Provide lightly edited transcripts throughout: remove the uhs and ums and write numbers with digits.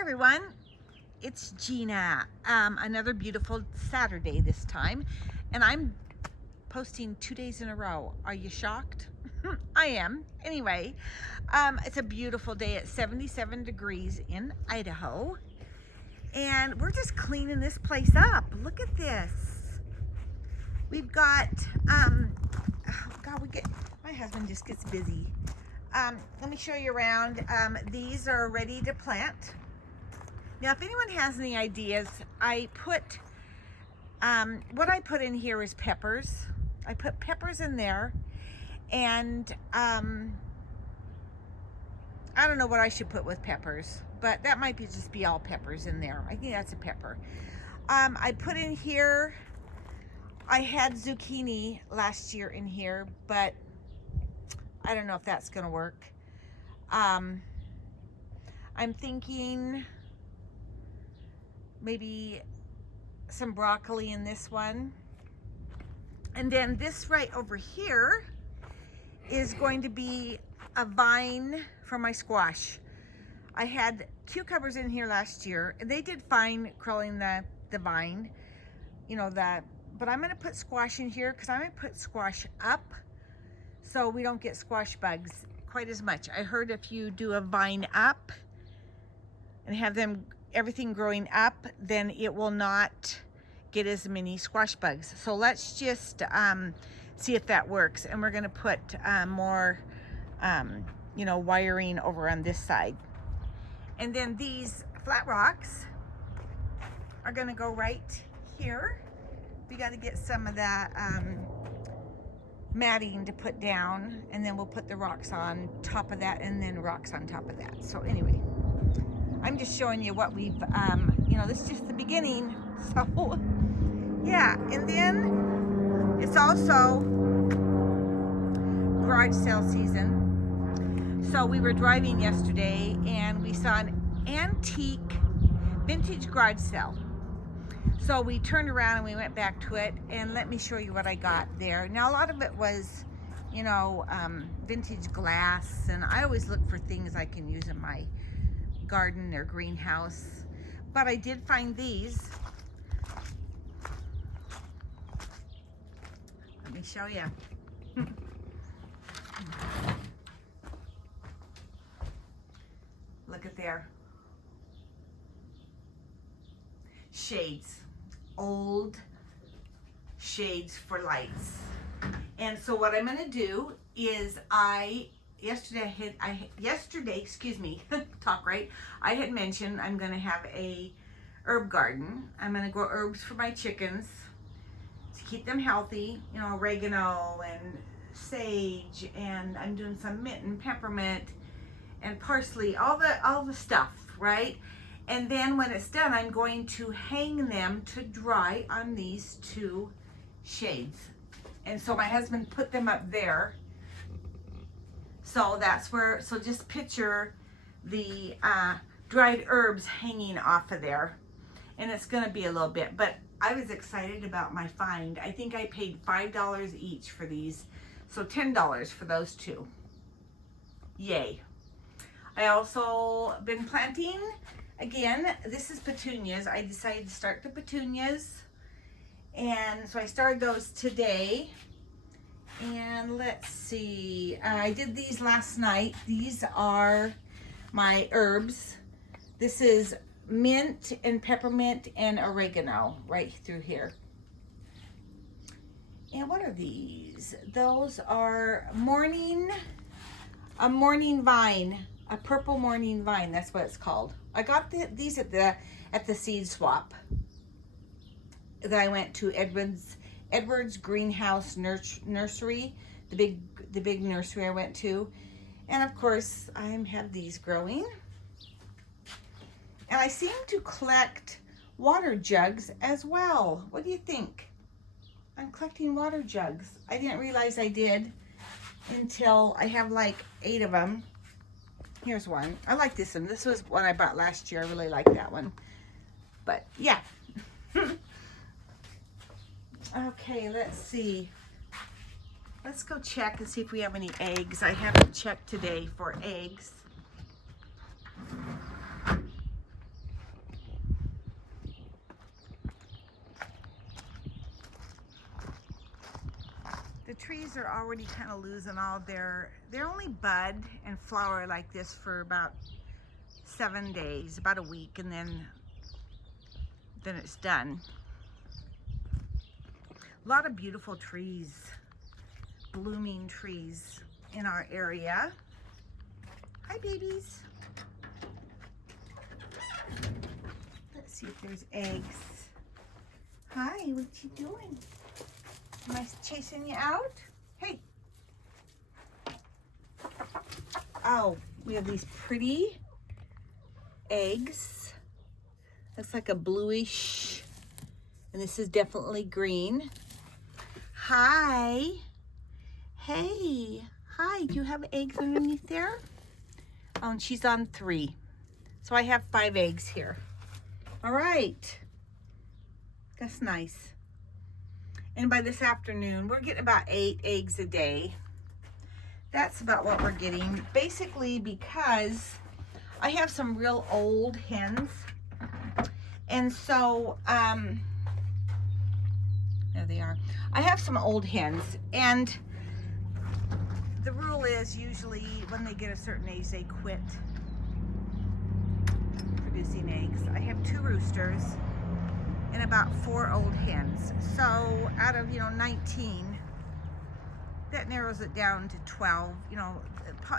everyone, it's Gina. Another beautiful Saturday this time, and I'm posting 2 days in a row. Are you shocked? I am. Anyway, it's a beautiful day at 77 degrees in Idaho, and we're just cleaning this place up. Look at this. We've got, oh God, my husband just gets busy. Let me show you around. These are ready to plant. Now, if anyone has any ideas, what I put in here is peppers. I put peppers in there, and I don't know what I should put with peppers, but that might just be all peppers in there. I think that's a pepper. I put in here, I had zucchini last year in here, but I don't know if that's gonna work. I'm thinking maybe some broccoli in this one. And then this right over here is going to be a vine for my squash. I had cucumbers in here last year, and they did fine crawling the vine, but I'm gonna put squash in here because I'm gonna put squash up so we don't get squash bugs quite as much. I heard if you do a vine up and have everything growing up, then it will not get as many squash bugs. So let's just see if that works. And we're gonna put more, wiring over on this side. And then these flat rocks are gonna go right here. We gotta get some of that matting to put down, and then we'll put the rocks on top of that, and then rocks on top of that. So anyway, I'm just showing you what we've, this is just the beginning. So yeah, and then it's also garage sale season. So we were driving yesterday and we saw an antique vintage garage sale. So we turned around and we went back to it, and let me show you what I got there. Now, a lot of it was, vintage glass, and I always look for things I can use in my garden or greenhouse. But I did find these. Let me show you. Look at there. Shades. Old shades for lights. And so what I'm going to do is yesterday, talk right. I had mentioned I'm going to have a herb garden. I'm going to grow herbs for my chickens to keep them healthy. Oregano and sage, and I'm doing some mint and peppermint and parsley, all the stuff, right? And then when it's done, I'm going to hang them to dry on these two shades. And so my husband put them up there. So so just picture the dried herbs hanging off of there. And it's gonna be a little bit, but I was excited about my find. I think I paid $5 each for these. So $10 for those two. Yay. I also been planting. Again, this is petunias. I decided to start the petunias. And so I started those today. And let's see, I did these last night. These are my herbs. This is mint and peppermint and oregano right through here. And what are these? Those are a morning vine. A purple morning vine, that's what it's called. I got these at the seed swap that I went to Edwards Greenhouse Nursery, the big nursery I went to. And of course, I have these growing. And I seem to collect water jugs as well. What do you think? I'm collecting water jugs. I didn't realize I did until I have like 8 of them. Here's one. I like this one. This was one I bought last year. I really like that one. But yeah. Okay, let's see. Let's go check and see if we have any eggs. I haven't checked today for eggs. trees are already kind of losing all their, they only bud and flower like this for about 7 days, about a week, and then it's done. A lot of beautiful trees, blooming trees in our area. Hi, babies. Let's see if there's eggs. Hi, what you doing? Am I chasing you out? Hey. Oh, we have these pretty eggs. Looks like a bluish, and this is definitely green. Hi. Hey. Hi, do you have eggs underneath there? Oh, and she's on 3. So I have 5 eggs here. All right. That's nice. And by this afternoon, we're getting about 8 eggs a day. That's about what we're getting. Basically because I have some real old hens. And so, there they are. I have some old hens, and the rule is usually when they get a certain age, they quit producing eggs. I have 2 roosters and about 4 old hens. So out of, 19, that narrows it down to 12,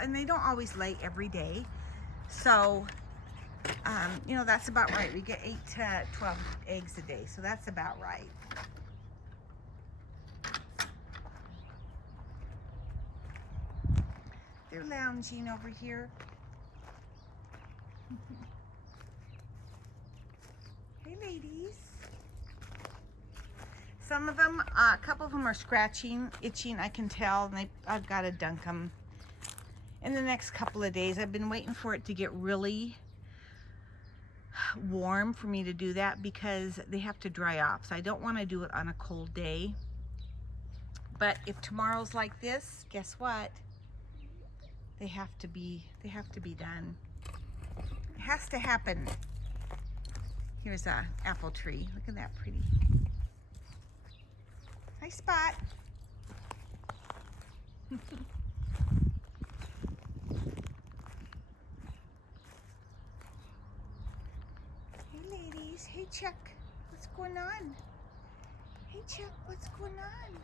and they don't always lay every day. So, that's about right. We get 8 to 12 eggs a day. So that's about right. They're lounging over here. Hey, ladies. Some of them, a couple of them are scratching, itching, I can tell, and I've got to dunk them in the next couple of days. I've been waiting for it to get really warm for me to do that because they have to dry off. So I don't want to do it on a cold day. But if tomorrow's like this, guess what? They have to be done. It has to happen. Here's a apple tree. Look at that pretty. Hi, Spot. Hey, ladies. Hey, Chuck. What's going on? Hey, Chuck. What's going on?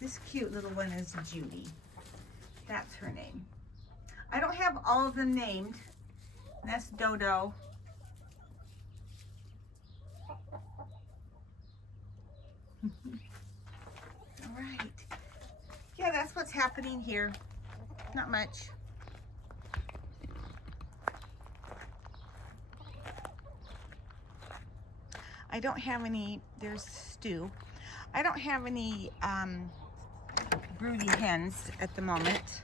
This cute little one is Judy. That's her name. I don't have all of them named. That's Dodo. All right. Yeah, that's what's happening here. Not much. I don't have any, there's Stu. I don't have any broody hens at the moment.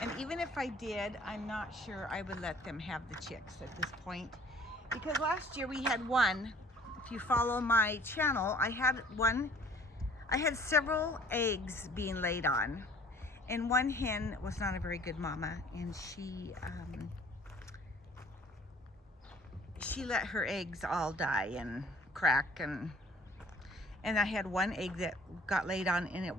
And even if I did, I'm not sure I would let them have the chicks at this point. Because last year we had one. If you follow my channel, I had several eggs being laid on. And one hen was not a very good mama, and she let her eggs all die and crack, and I had one egg that got laid on, and it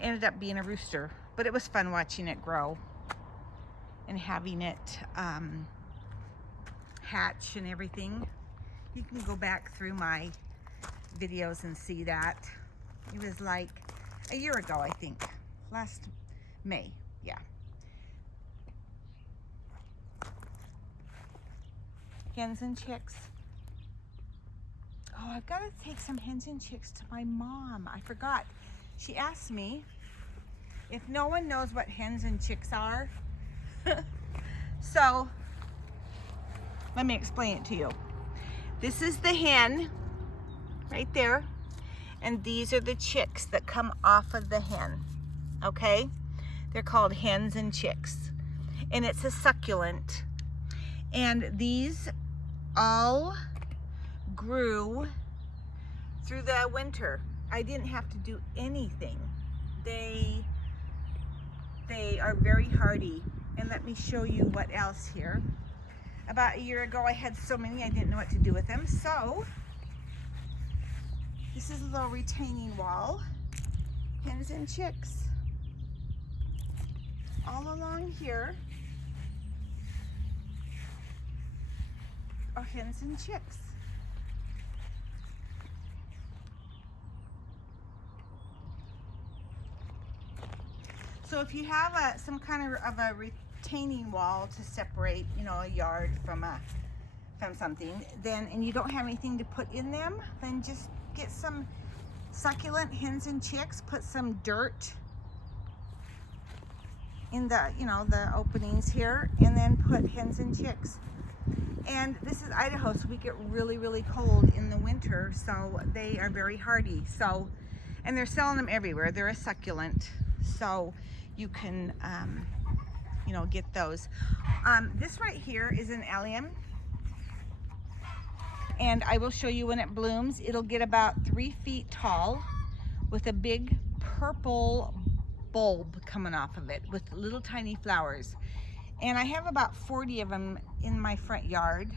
ended up being a rooster. But it was fun watching it grow and having it hatch and everything. You can go back through my videos and see that. It was like a year ago, I think. Last May, yeah. Hens and chicks. Oh, I've got to take some hens and chicks to my mom. I forgot. She asked me if no one knows what hens and chicks are. So, let me explain it to you. This is the hen, right there. And these are the chicks that come off of the hen, okay? They're called hens and chicks. And it's a succulent. And these all grew through the winter. I didn't have to do anything. They are very hardy. And let me show you what else here. About a year ago, I had so many, I didn't know what to do with them. So This is a little retaining wall. Hens and chicks. All along here are hens and chicks. So if you have some kind of a retaining wall to separate, you know, a yard from something, then, and you don't have anything to put in them, then just get some succulent hens and chicks, put some dirt in the, you know, the openings here, and then put hens and chicks. And this is Idaho, so we get really, really cold in the winter, so they are very hardy. So, and they're selling them everywhere. They're a succulent, so you can, you know, get those. This right here is an allium, and I will show you when it blooms. It'll get about 3 feet tall with a big purple bulb coming off of it with little tiny flowers. And I have about 40 of them in my front yard,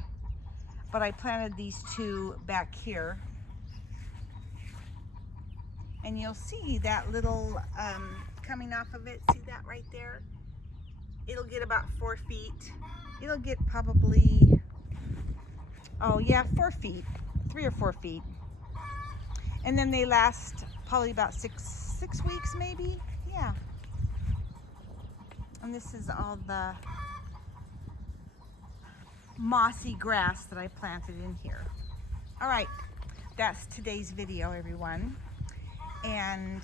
but I planted these 2 back here. And you'll see that little coming off of it. See that right there? It'll get about 4 feet. It'll get probably, oh yeah, 4 feet, 3 or 4 feet. And then they last probably about six weeks maybe. Yeah. And this is all the mossy grass that I planted in here. All right, that's today's video, everyone. And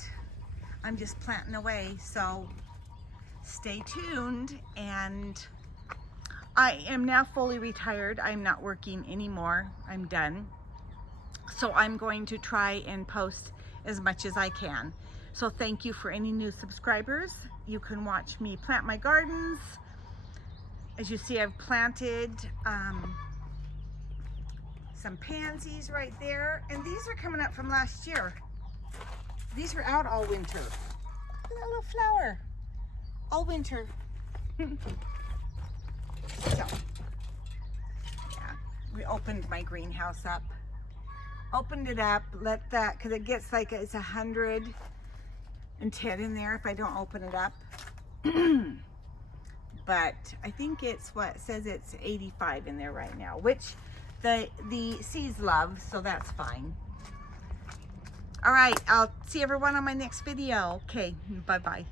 I'm just planting away, so stay tuned. And I am now fully retired. I'm not working anymore. I'm done. So I'm going to try and post as much as I can. So thank you for any new subscribers. You can watch me plant my gardens. As you see, I've planted some pansies right there. And these are coming up from last year. These were out all winter. Look at that little flower. All winter. So, yeah, we opened my greenhouse up. Opened it up, let that, because it gets like, it's 110 in there if I don't open it up. But I think it's what it says, it's 85 in there right now, which the seeds love, so that's fine. All right, I'll see everyone on my next video. Okay, bye-bye.